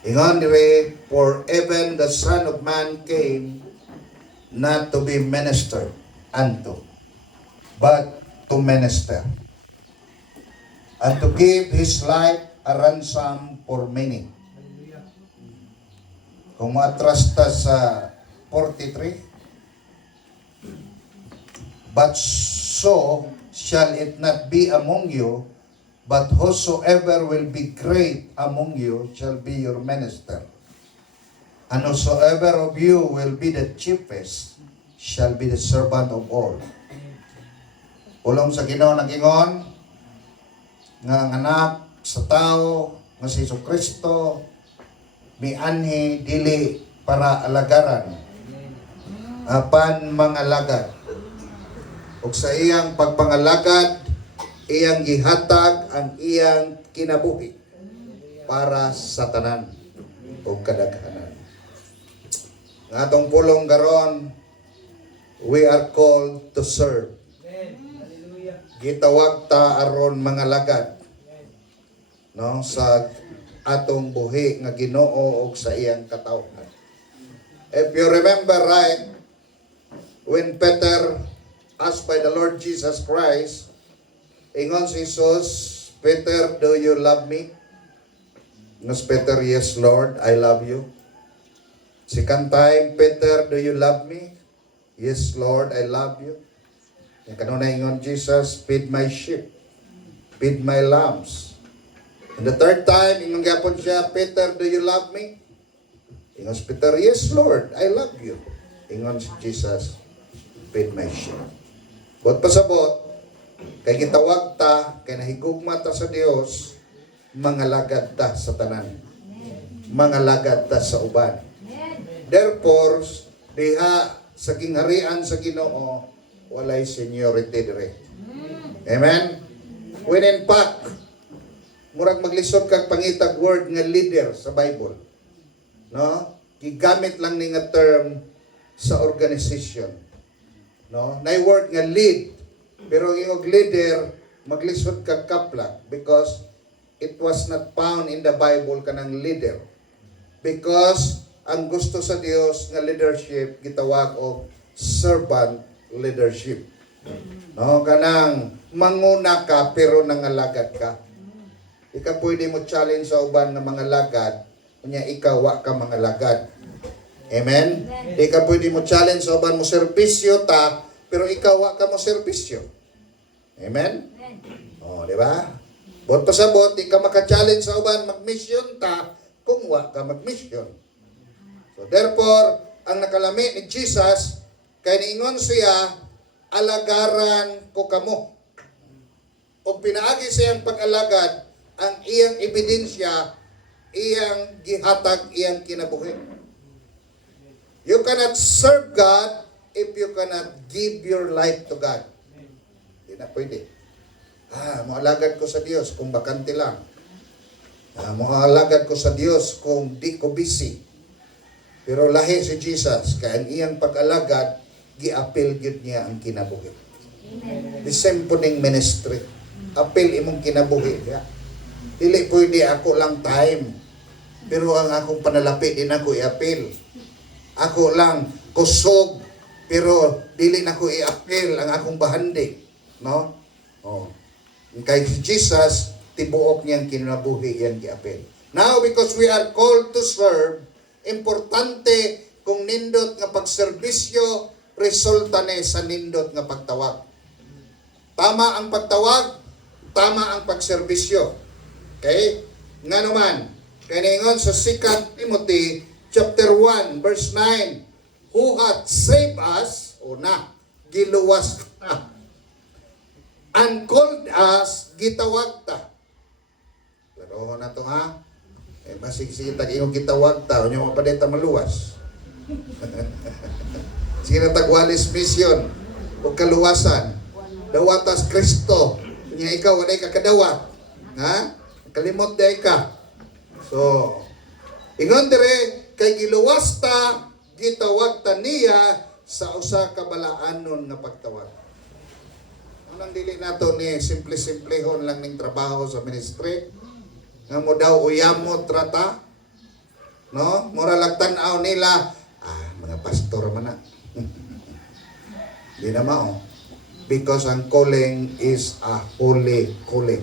Ingon dire, for even the Son of Man came not to be ministered unto, but to minister, and to give his life a ransom for many. Kung matras ta sa 43, but so shall it not be among you, but whosoever will be great among you shall be your minister. And whosoever of you will be the chiefest shall be the servant of all. Ulong sa Ginoo nag-ingon nga ang anak sa tao nga si Jesucristo mianhi dili para alagaran apan mangalagad. Ug sa iyang pagpangalagad iyang gihatag ang iyang kinabuhi para sa tanan o kadaghanan. Nga atong pulong garon, we are called to serve. Gitawag ta aron mga lagad, no, sa atong buhi nga Ginoo ug sa iyang katawhan. If you remember right, when Peter asked by the Lord Jesus Christ, ingon si Jesus, Peter, do you love me? Nos Peter, yes Lord, I love you. Second time, Peter, do you love me? Yes Lord, I love you. Yung kanuna ingon Jesus, feed my sheep, feed my lambs. And the third time, ingon gyapon siya, Peter, do you love me? Ingon si Peter, yes Lord, I love you. Ingon si Jesus, feed my sheep. Bot pasabot, kay gitawag ta, kay nahigugma ta sa Dios, mangalagad ta sa tanan. Mangalagad ta sa uban. Therefore, diha sa gingharian sa Ginoo, walay seniority dire. Amen? When in fact, murag maglisod kag pangitag word nga leader sa Bible. No? Gigamit lang ni nga term sa organization. No? Nay word nga lead. Pero yung leader, maglisod kag kapla because it was not found in the Bible kanang leader. Because ang gusto sa Dios nga leadership gitawag og servant leadership. No, kanang manguna ka pero nangalagad ka. Ika pwede mo challenge sa uban nga mga lagad, unya ikaw wa ka mga lagad. Amen? Ika pwede mo challenge sa uban mo serbisyo ta, pero ikaw wa ka mo serbisyo. Amen? Oh, di ba? Bot pasabot, di ka maka-challenge sa uban mag-mission ta kung wa ka mag-mission. So therefore, ang nakalami ni Jesus kay niingon siya, alagaran ko kamo. O pinaagi siyang pag-alagad, ang iyang ebidensya, iyang gihatag, iyang kinabuhi. You cannot serve God if you cannot give your life to God. Hindi na pwede. Moalagad ko sa Diyos kung bakante lang. Moalagad ko sa Diyos kung di ko busy. Pero lahi si Jesus, kaya ang iyang pag-alagad, gi-appeal yun niya ang kinabuhi. The same po ning ministry. Appeal imong kinabuhi. Yeah. Dili pwede ako lang time. Pero ang akong panalapi, din ako i-appeal. Ako lang kusog, pero dili na ko i-appeal ang akong bahandi. No? Oh. Kay Jesus, tibuok niyang kinabuhi yan gi-appeal. Now, because we are called to serve, importante kung nindot nga pagserbisyo, resulta ni sa nindot nga pagtawag. Tama ang pagtawag, tama ang pagserbisyo. Okay? Nga naman, kaya naingon sa 2 Timothy chapter 1 verse 9, who hath saved us, giluwas na, and called us, gitawag ta. Pero na to ha, masig-sige tag-ingong gitawag ta, o nyo mapadeta maluwas. Sige na tagwalis mission o kaluwasan. Dawatas Kristo. Kanya ikaw, wala ka kadawat. Ha? Kalimot day ka. So, ingon dire, kay giluwas ta, gitawag ta niya sa usa ka balaanon nga pagtawag. Anong dili nato ni simple-simplehon lang ning trabaho sa ministry? Nga mo daw uyamot trata? No? Mura lang tanaw nila, mga pastor man na. Di na mao. Because ang calling is a holy calling.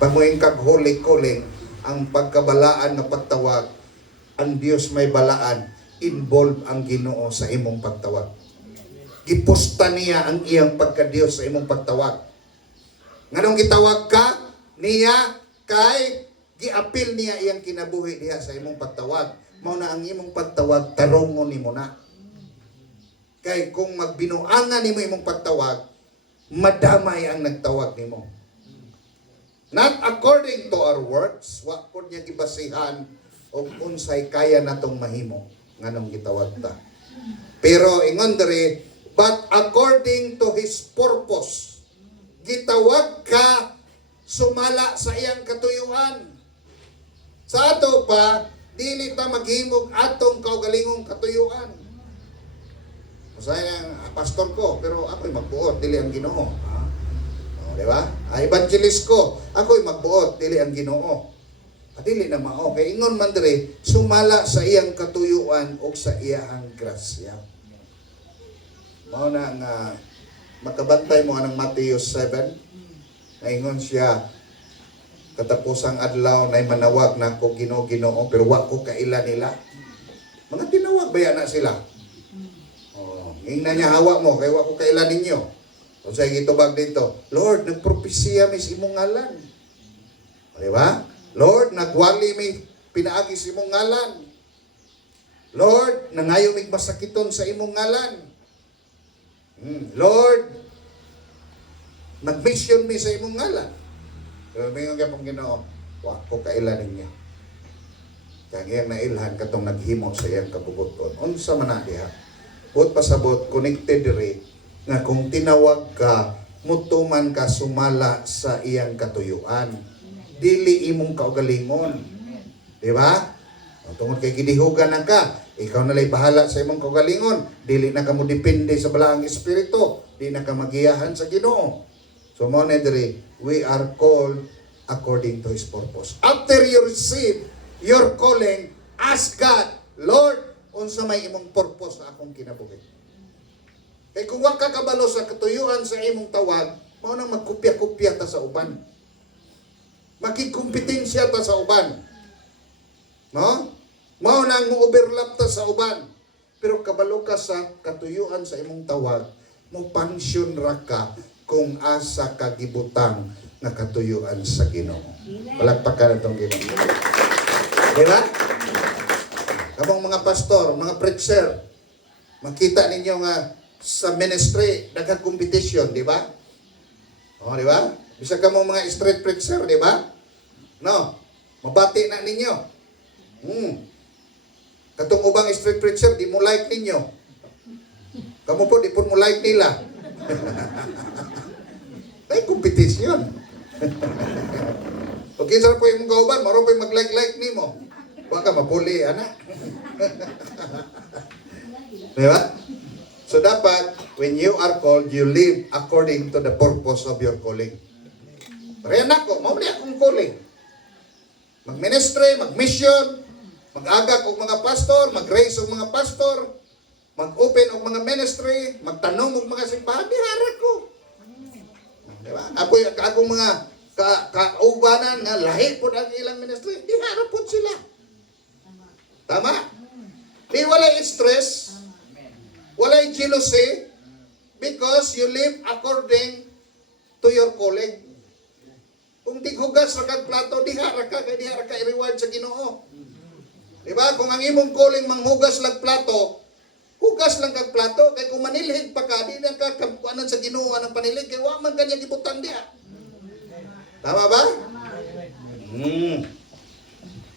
Panguing kag holy calling, ang pagkabalaan na pagtawag, ang Dios may balaan, involve ang Ginoo sa imong pagtawag. Gipusta niya ang iyang pagka-Dios sa imong pagtawag. Nganong gitawag ka niya kay giapil niya iyang kinabuhi diha sa imong pagtawag. Mao na ang imong pagtawag tarongon nimo na. Kay kung magbinuangan nimo imong pagtawag, madamay ang nagtawag nimo. Not according to our works, wa pod niya gibasihan og unsay kaya natong mahimo nganong gitawag ta. Pero ingon diri, but according to His purpose, gitawag ka sumala sa iyang katuyuan. Sa ato pa, dili ta maghimog atong kaugalingong katuyuan. Masaya pastor ko, pero ako'y magbuot, dili ang Ginoo. Di ba? Evangelist ko, ako'y magbuot, dili ang Ginoo. Dili na mao. Kay ingon man diri, sumala sa iyang katuyuan o sa iyang grasya. Mao na nga makabantay mo anang Matthew 7. Ingon siya, katapusang adlaw na manawag na ako Ginoo, pero wa ko kaila nila. Mga tinawag ba na sila? Ingnan niya hawa mo, kaya wa ko kaila ninyo. Kung sa'yo gitubag dito, Lord, nagpropesya mi sa imong ngalan. Di ba? Lord, nagwali mi pinaagi sa imong ngalan. Lord, nangayo mi masakiton sa imong ngalan. Lord, nag-mission mi sa imong ngalan. Pero mingon ka pong Ginoo, wa ko kaila ninyo. Kaya iyang nailhan katong naghimo sa iyang kabubuton. Unsa man na diha? Bot pasabot, connected diri, nga kung tinawag ka, mutuman ka sumala sa iyang katuyuan. Dili imong kaugalingon. Di ba? Tungod kay gidihugan na ka, ikaw nalay bahala sa imong kaugalingon. Dili na ka mo depende sa balaang espiritu. Di na ka magiyahan sa Ginoo. So mo na diri, we are called according to His purpose. After you receive your calling, ask God, Lord, unsa may imong purpose sa akong kinabuhi. Kay kung wa ka kabalo sa katuyuan sa imong tawag, mao nang magkupya-kupya ta sa uban. Makikumpetensya ta sa uban. No? Mao nang mo-overlap ta sa uban. Pero kabalo ka sa katuyuan sa imong tawag, mo function ra ka kung asa ka gibutang nga katuyuan sa Ginoo. Palakpakan atong Ginoo. Di ba? Kabang mga pastor, mga preacher, makita ninyo nga sa ministry, nagka-competition, di ba? O, di ba? Bisa ka mo mga street preacher, di ba? No? Mabati na ninyo. Katong ubang street preacher, di mo like ninyo. Kamu po, di po mo like nila. Ay, competition. Okay, saan po yung kauban, maro po yung mag-like-like ni mo. Baka mapuli, anak. Diba? So dapat, when you are called, you live according to the purpose of your calling. Pero anak ko, mauli akong calling. Mag-ministry, mag-mission, mag-agak og mga pastor, mag-raise og mga pastor, mag-open og mga ministry, magtanong og mga simbahan, diharap ko. Diba? Akong mga kaubanan nga lahi po ang ilang ministry, diharap po sila. Tama? Di walay stress, walay jealousy, because you live according to your calling. Kung tighugas ra kag plato, diha ra ka i-reward sa Ginoo. Di ba? Kung ang imong calling manghugas lag plato, hugas lang kag plato, kay kung manilhig pa ka, di na ka kabuanan sa Ginoo ang panilig, kay wa man kanya gibutang diha. Tama ba?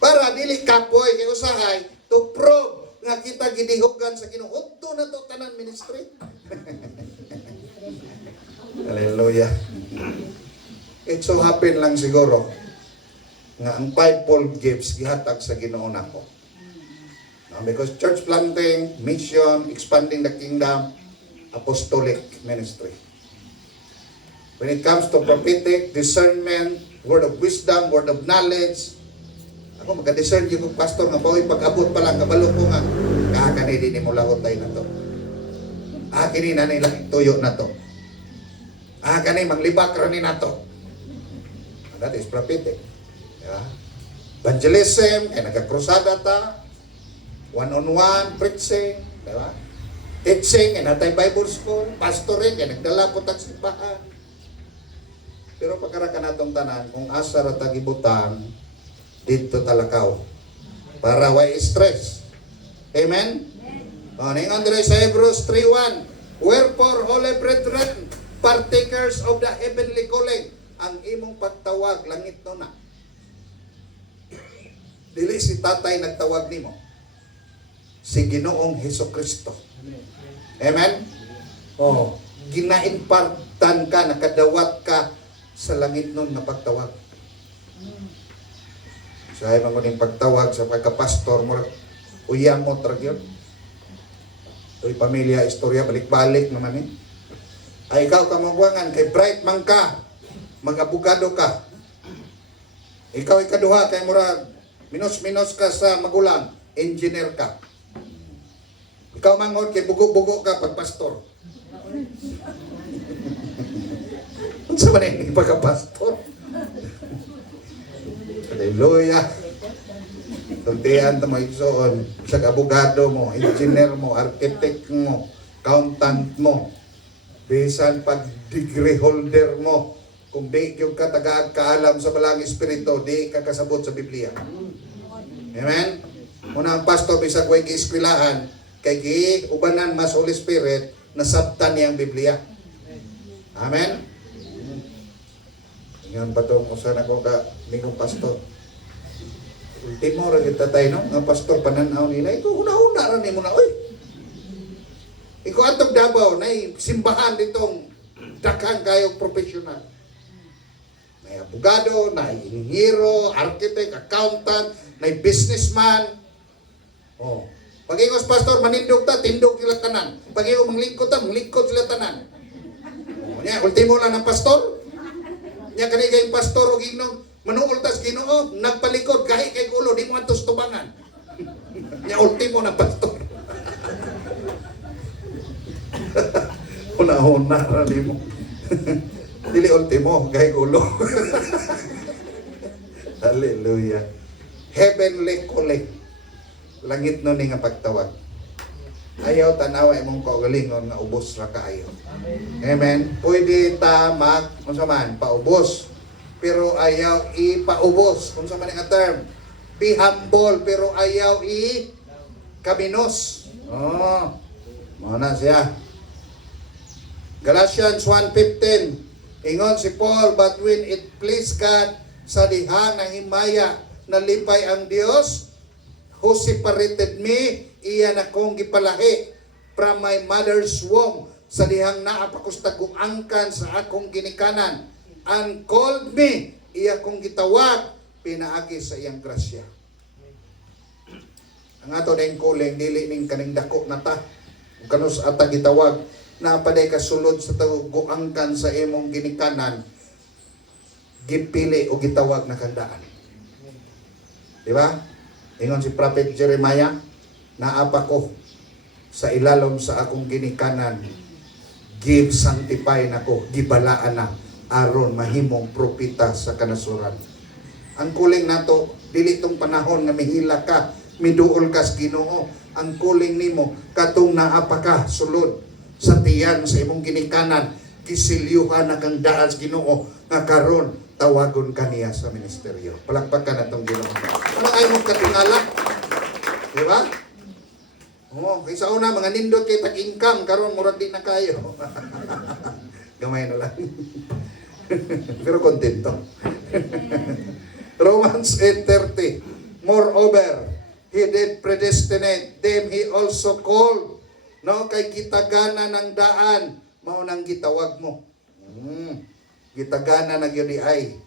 Para dili kapoy kay usahay to prove nga kita gidihugan sa Ginoo. Udto na to tanan ministry. Hallelujah. It so happen lang siguro nga ang fivefold gifts gihatag sa Ginoo nako. Because church planting, mission, expanding the kingdom, apostolic ministry. When it comes to prophetic, discernment, word of wisdom, word of knowledge, Ako magka-discern yung pastor nga boy pag-abot pa lang kabalo ko nga kakani din mo lahot tayo na to. Kini na nila tuyo na to. Kani manglibak ra ni nato. That is prophetic. Diba? Evangelism, kaya nagkakrusada ta, one-on-one, preaching, diba? Teaching, kaya natay Bible school, pastoring, kaya nagdala po tagsipahan. Pero pagkaraka natong tanan, kung asa ra tagibutan, dito talakaw. Para way stress. Amen? O, ningon dire sa Hebrews 3:1, wherefore, holy brethren, partakers of the heavenly calling, ang imong pagtawag, langit no na. Dili si tatay nagtawag nimo. Si Ginoong Hesukristo. Amen? Oh, ginaimpartan ka, nakadawat ka sa langit nun na pagtawag. So ay manguning pagtawag sa pagkapastor mo, uyang mo tragyon. Ito'y pamilya, istorya, balik-balik naman eh. Ay ikaw kamagwangan, kay bright man ka, mag-abogado ka. Ikaw ikaduha, kay murag, minus-minus ka sa magulang, engineer ka. Ikaw mangod, kay bugo-bugo ka pagpastor. Sa man yung pagkapastor? Hallelujah. Tuntihan mo igsoon, sa abogado mo, engineer mo, architect mo, accountant mo, bisan pag degree holder mo, kung di yung katagaag kaalam sa balang espiritu, di ka kasabot sa Biblia. Amen? Muna ang pastor, bisag way kiiskwilahan, kay ubanan mas Holy Spirit, nasabtan niya ang Biblia. Amen? Ngayon pa itong usan ako ka, mingong pastor. Ultimo rin kita tayo, no? Ang pastor, pananaw nila, ito, una-una rin mo na, uy! Ikaw atong Davao, na simbahan ditong dakhang kayong professional. May abogado, na inhiro, architect, accountant, na businessman. Oh. Pag ingos pastor, manindog ta, tindog sila tanan. Pag ingos manglingkod ta, manglingkod sila tanan. Oh, niya, ultimo lang ng pastor. Niya kanigay yung pastor o ginong, manuol tas Ginoo, nagpalikod, kahit kay ulo, di mo antos tubangan. Niya, ultimo ng pastor. Una-una, rali mo. Dili ultimo, kahit ulo. Hallelujah. Heavenly calling. Langit nun nga pagtawag. Ayaw tanawa imong kaugalingon nga ubos ra kaayo. Amen. Pwede ta kung man paubos, pero ayaw ipaubos. Kung sa man nga term, be humble pero ayaw kaminos. Oh. Muna siya. Galatians 1:15. Ingon si Paul, but when it pleased God sa dihang na himaya nalipay ang Dios, who separated me, iyan akong gipalahi from my mother's womb, sa dihang naapakustaguangkan sa akong ginikanan, and called me, iya kong gitawag, pinaagi sa iyang grasya. Ang ato na yung calling, dili ning kaning dako na ta, kanus ata gitawag, napaday kasulod sa taguangkan sa imong ginikanan, gipili o gitawag na kandaan. Di ba? Ingon si Prophet Jeremiah, naapa ko sa ilalom sa akong ginikanan, give sanctify na ko, gibalaan na, aron mahimong propita sa kanasuran. Ang kuling nato, dili tong panahon nga mihila ka, miduol ka sa Ginoo. Ang kuling nimo, katong naapa ka, sulod, sa tiyan sa imong ginikanan, kisilyuhan na kang daan sa Ginoo, nga karon tawagon ka niya sa ministeryo. Palakpakan na itong Ginoo. Ano ay mong katingala? Di ba? Oo, kaysa una, mga nindot kay tag-income, karon murag di na kayo. Gamay na lang. Pero kontento. Romans 8:30. Moreover, He did predestinate them, He also called. No, kay kitagana ng daan, mao nang gitawag mo. Gitagana na gyud ay.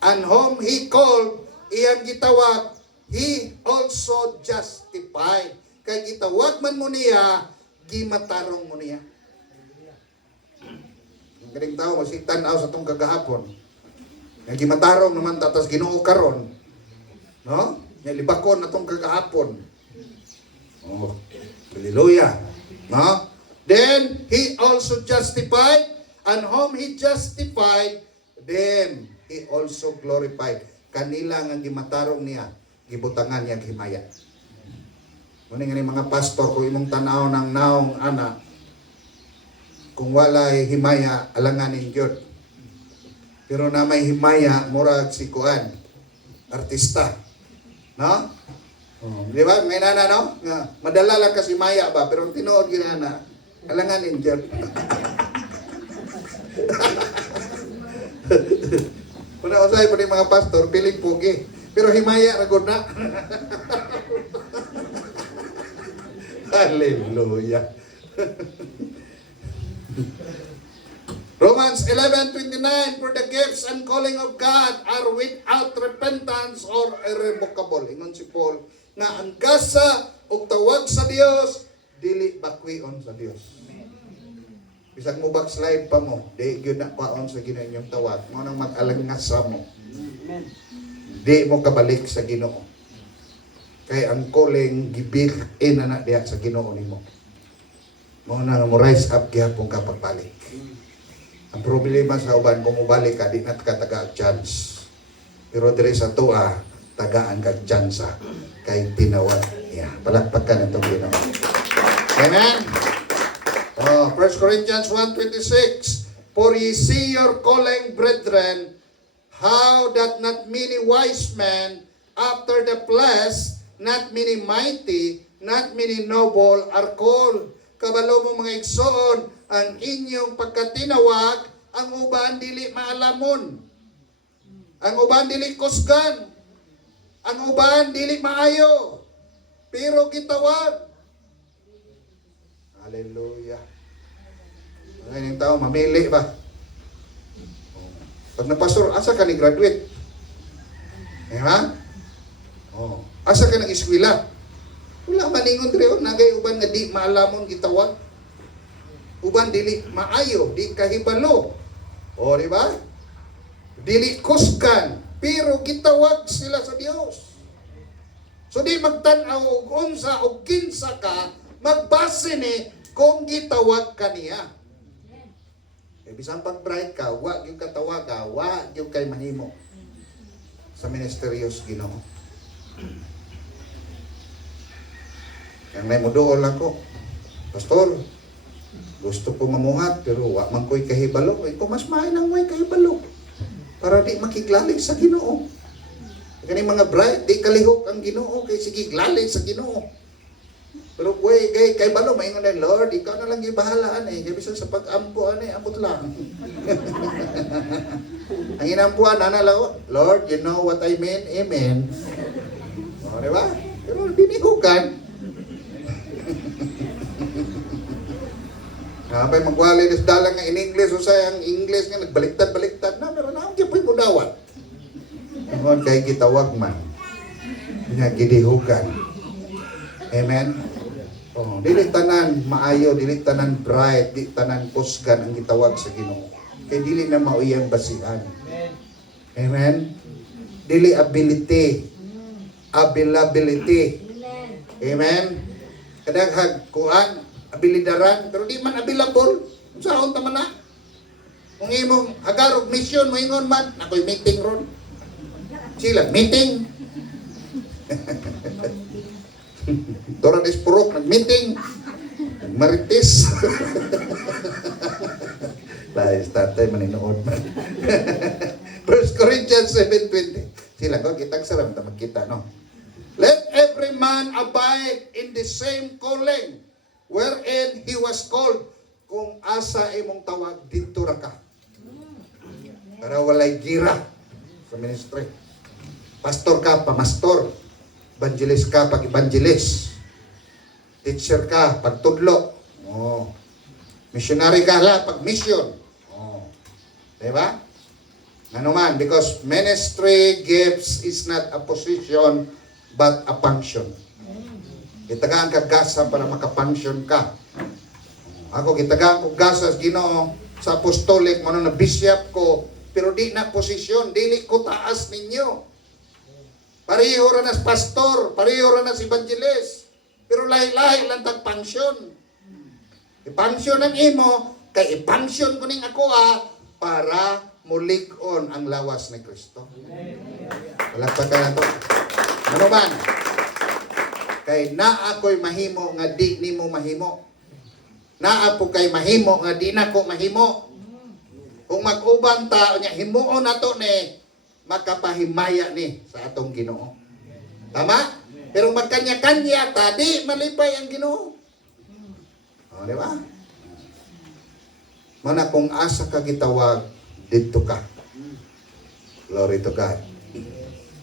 And whom He called, iyang gitawag, He also justified. Kay gitawag man mo niya, gimatarong mo niya. Ang galing tao, masitanaw sa itong kagahapon. Nga gimatarong naman tatas Ginoo karon. No? Nilibakon na itong kagahapon. Oh, hallelujah. No? Then, He also justified, and whom He justified, then He also glorified. Kanila nga gimatarong niya, gibutangan niya himaya. Muna nga ni mga pastor, kung imong tanaw ng naong ana, kung walay himaya, alanganin yun. Pero na may himaya, murag si Kuan, artista. No? Oh, di ba? May nana, no? Nga, madala lang kasi maya ba? Pero tinuod gina na, alanganin yun. Kuna usay po ni mga pastor, piling pugi. Pero himaya, ragod na. Hallelujah. Romans 11:29, for the gifts and calling of God are without repentance or irrevocable. Ingon si Paul, nga ang gasa o tawag sa Dios dili bakwion sa Dios. Bisag mo backslide pa mo, di gyud na paon sa Ginoo inyong tawag. Mo nang mag-alangasa mo. Di mo kabalik sa Ginoo. Kay ang calling gibig-in na diha sa Ginoo nimo. Mo nang mo rise up gyapon ka pagbalik. Ang problema sa uban kung mubalik ka, di na ka taga-chance. Pero diri sa tuwa, tagaan kag chance kay tinawag niya. Palakpakan itong Ginoo. Amen? Oh, 1 Corinthians 1:26, for ye see your calling, brethren, how that not many wise men after the flesh, not many mighty, not many noble are called. Kabalo mo mga igsoon, ang inyong pagkatinawag, ang uban dili maalamon. Ang uban dili kusgan. Ang uban dili maayo. Pero gitawag. Hallelujah. Ngayon yung tao, mamili ba? Pag napastor, asa ka ni graduate? Ha? Oh. Asa ka ng eskwela? Wala maningon rin, nagay uban nga di maalamon gitawag. Uban dili maayo, di kahibalo. O, di ba? Dili kuskan, pero gitawag sila sa Dios. So di magtanaw og unsa og kinsa ka, magbase ni kung gitawag ka niya. E bisan pag bright ka, wa gyud katawag ka, wa gyud kay mahimo sa ministeryos Ginoo. Yang may muduol ako, pastor, gusto ko mamuhat, pero wa man ko'y kahibalo. Kung mas maay nang may kahibalo, para di makiglalig sa Ginoo. Kani mga bright, di kalihok ang Ginoo, kay sige glalig sa Ginoo. Pero kay balo, maingon na, Lord, ikaw na lang yung bahalaan eh. Kaya bisan sa pag-ampo, amot lang. Ang inampuan, lang, Lord, you know what I mean? Amen. O, diba? Pero binihukan. Kapay magwali des dalang nga in English, usay ang English nga nagbaliktad-baliktad na, pero naong kipoy mudawat. Ngon kay gitawag man. Nga gidihugan. Amen. Oh, dili tanan maayo, dili tanan bright, dili tanan kusgan ang gitawag sa Ginoo. Kay dili na mao iyang basihan. Amen. Dili ability, availability. Amen. Kadang kuan abilidaran, pero di man available. Saan ta man na? Kung imong agarog mission mo ingon man, ako'y meeting ron. Sila meeting. Dora des Purok nag-meeting. Marites. Dahil tatay maninood man. 1 Corinthians 7:20. Sila ko kitang saram ta magkita no. Let every man abide in the same calling wherein he was called. Kung asa imong tawag dito ra ka. Para walay gira sa ministry. Pastor ka, pamastor. Evangelist ka, pag-evangelist. Teacher ka, pagtudlo. Oh. Missionary ka la, pag-mission. Oh. Diba? Ano man, because ministry gifts is not a position but a function. Itagaan ka gasa para makapunction ka. Ako gitagaan ko gasa sa Ginoo sa apostolic, mo na bishop ko, pero di na posisyon, dili ko taas ninyo. Pareho ra nas pastor, pareho ra nas evangelist. Pero lahi-lahi lang tag pangsyon. Ipangsyon ang imo, kay ipangsyon ko ning ako para mulig-on ang lawas ni Kristo. Palakpakan na to. Ano man? Kay naa ko'y mahimo nga di nimo mahimo. Naa po kay mahimo nga di nako mahimo. Kung mag-uban ta nya himuon nato ni makapahimaya ni sa atong Ginoo. Tama? Pero magkanya-kanya ta di malipay ang Ginoo. O, di ba? Mana kung asa ka gitawag didto ka. Glory to God.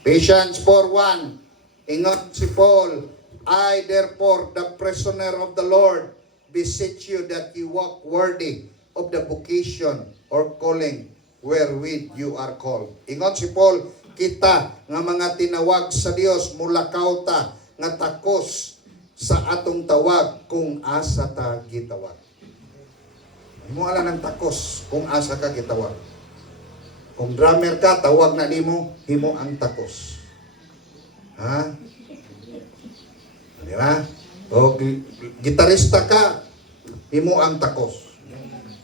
Ephesians 4:1. Ingon si Paul, I therefore, the prisoner of the Lord, beseech you that you walk worthy of the vocation or calling wherewith you are called. Ingon si Paul, kita nga mga tinawag sa Dios mulakaw ta nga takos sa atong tawag kung asa ta gitawag. Mo ala ng takos kung asa ka gitawag. Kung drummer ka, tawag na nimo, himo ang takos. Ha? Di ba? O gitarista ka, himo ang takos.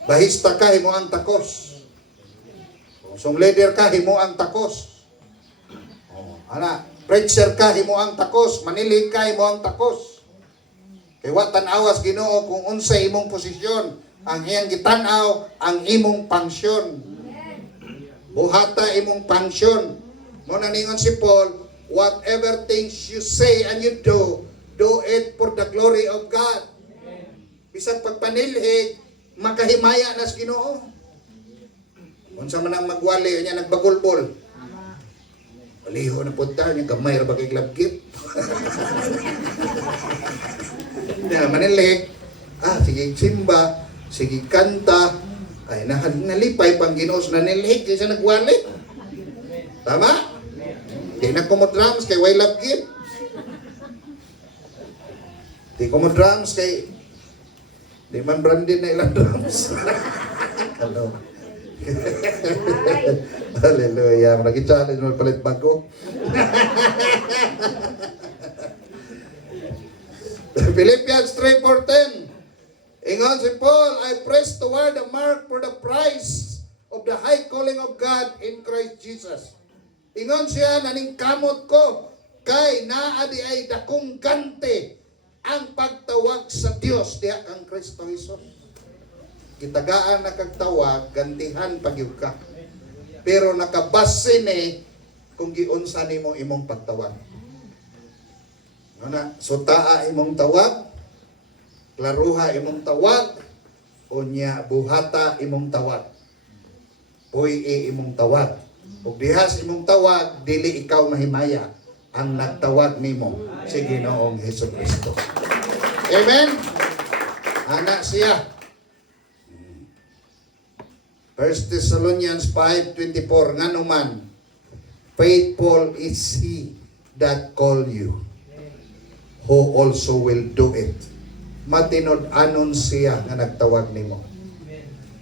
Bahista ka, himo ang takos. O song leader ka, himo ang takos. O ana, preacher ka, himo ang takos. Manilig ka, himo ang takos. Kay wa tan-awas Ginoo kung unsay imong posisyon, ang iyang gitan-aw ang imong pangsyon. Buhata imong pangsyon. Mo na ningon si Paul, whatever things you say and you do it for the glory of God. Bisag pagpanilhig, makahimaya nas Ginoo. Unsa man ang magwali niya nagbagulbol. Paliho na punta niya gamay ra bagay labgit. Na manilhig, sige simba, sige kanta, ay nalipay pang Ginoo sa nanilhig kaysa nagwali. Tama? Di na ko mo drums kay way labgit. Di ko mo drums kay di man branded na ilang drums. Hello. Hallelujah. Nag-challenge mo palit bago. Philippians 3:4-10. Ingon si Paul, I press toward the mark for the prize of the high calling of God in Christ Jesus. Ingon siya, naning kamot ko, kay naa di ay dakong gante ang pagtawag sa Dios diha kang Kristo Jesus. Kitagaan na kagtawag, gantihan pagyud ka. Pero nakabase ni kung giunsa nimo imong pagtawag. Ana, sutaa imong tawag, klaruha imong tawag, unya buhata imong tawag. Puy imong tawag. Ug dihas imong tawag, dili ikaw mahimaya ang nagtawag nimo si Ginoong Hesukristo. Amen. Ana siya. 1 Thessalonians 5:24 nganuman, faithful is he that call you, who also will do it. Matinod-anon siya nga nagtawag nimo.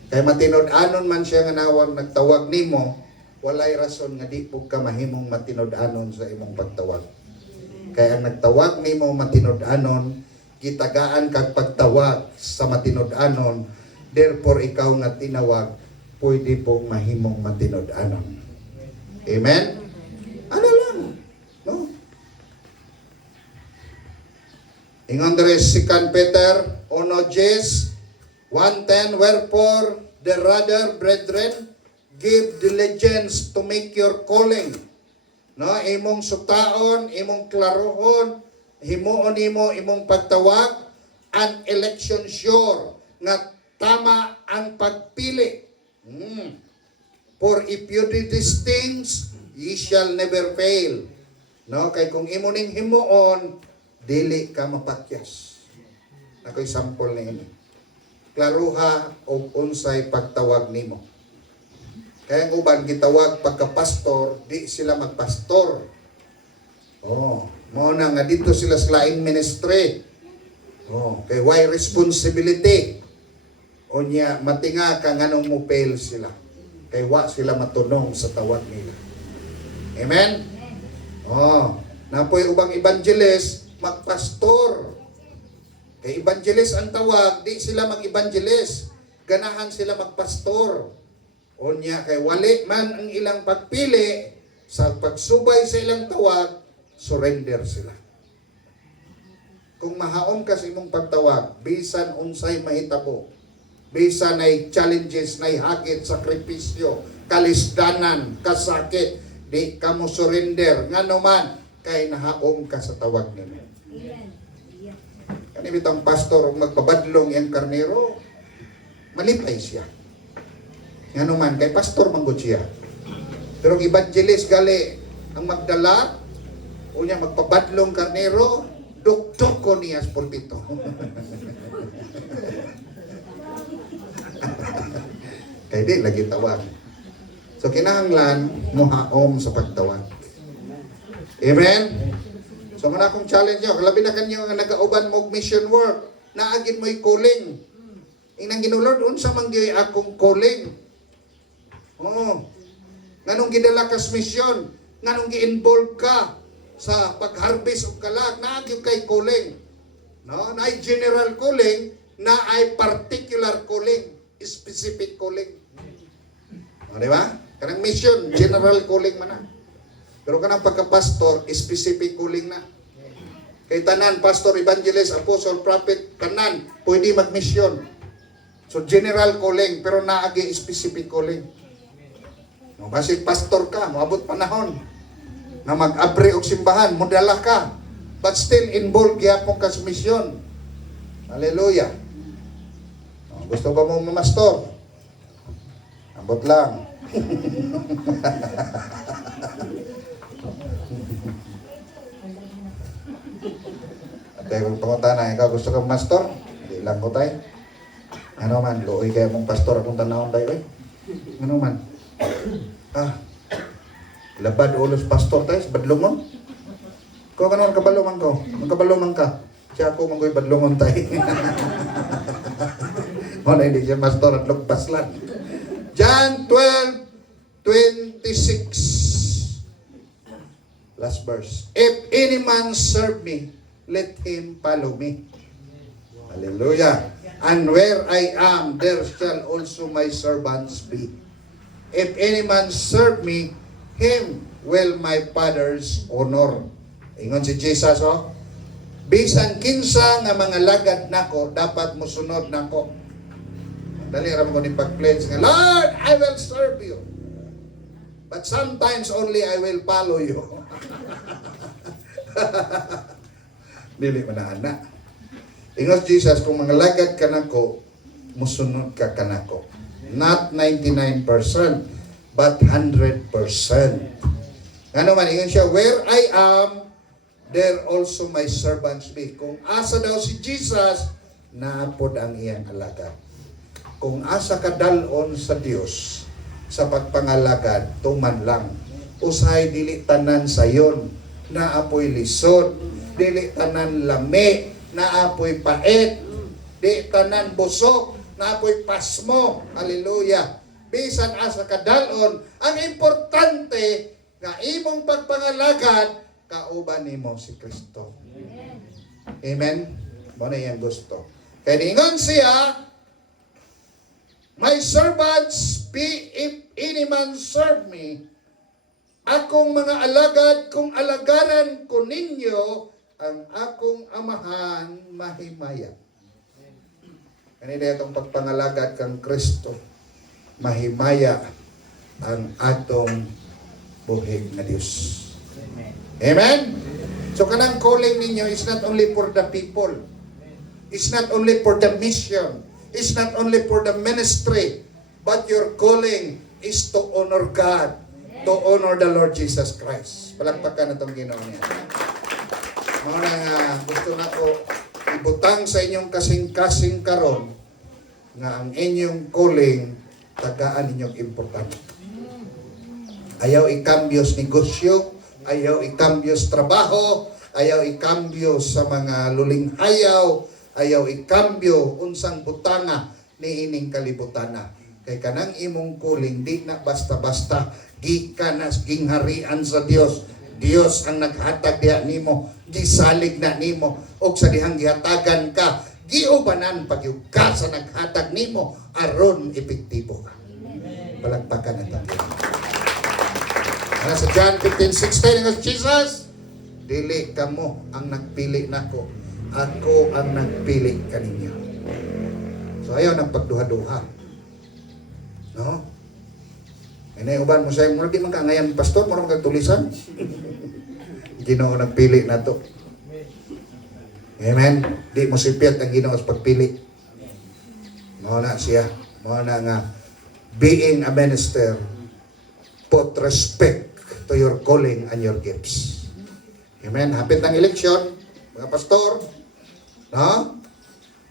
Kay matinod-anon man siya nga nagtawag nimo, walay rason nga di pug ka mahimong matinod-anon sa imong pagtawag. Kaya ang nagtawag nimo matinod-anon, gitagaan kag pagtawag sa matinod-anon, therefore ikaw nga tinawag pwede pong mahimong matinod-anon. Amen? Ano lang? No? Ingon dere 2 Peter 1:10, wherefore the rather, brethren, give diligence to make your calling. No, imong sutaon, imong klarohon, himuon nimo imong pagtawag, an election sure nga tama ang pagpili. For if you do these things, ye shall never fail. No, kay kung imo ning himuon, dili ka mapakyas. Ako'y sample na ini. Klaruha o unsay pagtawag nimo. Kaya ang uban gitawag pagka-pastor, di sila magpastor. Oh, mo na nga dito sila sa laing ministry. Oh, kay why responsibility? Onya matinga ka nganong mo fail sila. Kay wa sila matunong sa tawag nila. Amen. Oh, napoy ubang evangelist, magpastor. Kay evangelist ang tawag, di sila mag-evangelist. Ganahan sila magpastor. Unya kay wali man ang ilang pagpili, sa pagsubay sa ilang tawag, surrender sila. Kung mahaom ka sa imong pagtawag, bisan unsay mahitabo, bisan ay challenges, nay hagit, sakripisyo, kalisdanan, kasakit, di ka mo surrender. Nga naman, kay nahaom ka sa tawag nimo. Kani bitang pastor magpabadlong yang karnero, malipay siya. Nga naman, kay pastor manggod siya. Pero evangelist gali ang magdala, unya magpabadlong karnero, duktok ko niya sa pulpito. Kaya di lagi tawag. So kinahanglan muhaom sa pagtawag. Amen? So muna akong challenge nyo, labi na kanyo nga nagauban mo mission work, naagin mo'y calling. Inang ginulord, unsa man gyud akong calling. Oh. Nganong gidala kas mission, nganong gi-involve ka sa pag-harvest og kalag, naagin kay calling. No, naay general calling, naay particular calling, specific calling. O, di ba? Kanang mission, general calling man na. Pero kanang pagka-pastor, specific calling na. Kay tanan, pastor, evangelist, apostle, prophet, tanan, pwede mag-mission. So, general calling, pero naagi specific calling. No, basig pastor ka, moabot panahon na mag-abri og simbahan, modala ka, but still involved gyapon ka sa mission. Hallelujah. No, gusto ba mo mamastor? Ambot lang. Atay kung tungutan na, ikaw gusto kang pastor? Hindi lang ko tayo. Ano man, luoy kaya mong pastor akong tanawang tayo eh. Ano man? Labad ulos pastor tayo sa badlungon. Kung ano ang kabalungan ko? Ang kabalungan ka? Siya ako manggoy badlungon tayo. Wala hindi siya pastor at lugpaslan. John 12:26. Last verse. If any man serve me, let him follow me. Hallelujah. And where I am, there shall also my servants be. If any man serve me, him will my Father's honor. Ingon si Jesus, oh. Bisan kinsa nga mga lagad nako, dapat musunod nako. Dali ram ko ni pag-pledge nga, Lord, I will serve you. But sometimes only I will follow you. Dili man na ana. Ingon Jesus, kung mga lagad ka nako, musunod ka kanako. Not 99%, but 100%. Ano man, ingon siya, where I am, there also my servants be. Kung asa daw si Jesus, naapod ang iyang alagad. Kung asa ka dalon sa Dios, sa pagpangalagad, tuman lang. Usahay dili tanan sayon, naapoy lisod, dili tanan lami, naapoy pait, di tanan busog, naapoy pasmo. Hallelujah. Bisan asa ka dalon, ang importante nga imong pagpangalagad, kauban nimo si Kristo. Amen? Mo na iyang gusto. Kaya ningon siya, my servants be if any man serve me, akong mga alagad, kung alagaran ko ninyo, ang akong amahan mahimaya. Kanina itong pagpangalagad kang Kristo, mahimaya ang atong buhig na Diyos. Amen? So kanang calling ninyo is not only for the people. It's not only for the mission. It's not only for the ministry. But your calling is to honor God. To honor the Lord Jesus Christ. Palakpakan na itong ginawa niya. Mga gusto na ko ibutang sa inyong kasing-kasing karon nga ang inyong calling tagaan ninyong importante. Ayaw ikambyos negosyo, ayaw ikambyos trabaho, ayaw ikambyo sa mga lulinghayaw, ayaw ikambyo unsang butanga ni ining kalibutana. Kay kanang imong calling di na basta-basta gikan as gingharian sa Dios, Dios ang naghatag diha nimo, gisalig na nimo, og sa dihang gihatagan ka, giubanan pagyud ka sa naghatag nimo aron epektibo ka. Palagpakan natin. Ano sa John 15:16 nga Jesus, dili kamo ang nagpili nako, ako ang nagpili kaninyo. So ayaw nagpagduha-duha. No? Inay uban mo say, mo di man ka ngayon pastor, mo kag tulisan. Ginoo nagpili nato. Amen. Di mo sipyat ang Ginoo sa pagpili. Mao na siya, mao na nga being a minister, put respect to your calling and your gifts. Amen. Hapit ang eleksyon, mga pastor, no?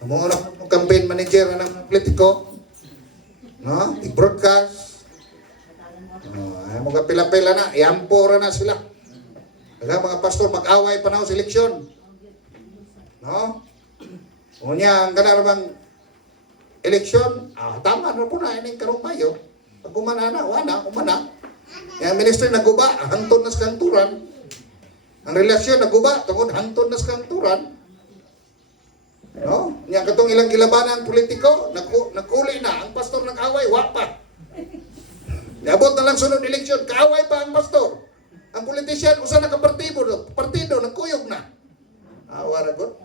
Amo na campaign manager ng politiko, no? I-broadcast. Ay mga pila-pila na, iampora na sila. Kaya mga pastor, mag-away pa na sa eleksyon. No? Unya, ang kanarabang eleksyon, tama na po na, ining karong Mayo. Pag umana na, umana. Yung ministry naguba, hangton na sa kanturan. Ang relasyon naguba, tungod hangton na sa kanturan. No? Yung katong ilang gilabanan politiko, nagkuli na, ang pastor nag-away, wapa. Niabot na lang sunod eleksyon, kaaway pa ang pastor. Ang politisyan, usa na partido, nagkuyog na. Waragot.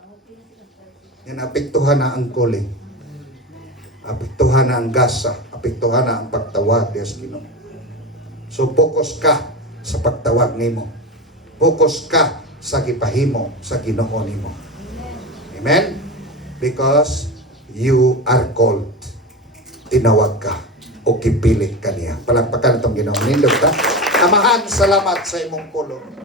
Yan, apektuhan na ang calling. Apektuhan na ang gasa. Apektuhan na ang pagtawag, Diyos Ginoo. So, focus ka sa pagtawag nimo. Focus ka sa gipahimo sa Ginoo nimo. Amen? Because you are called. Tinawag ka o kipilit kaniya. Palagpakan itong Ginoo. Nindot ka. Amahan, salamat sa imong pulong.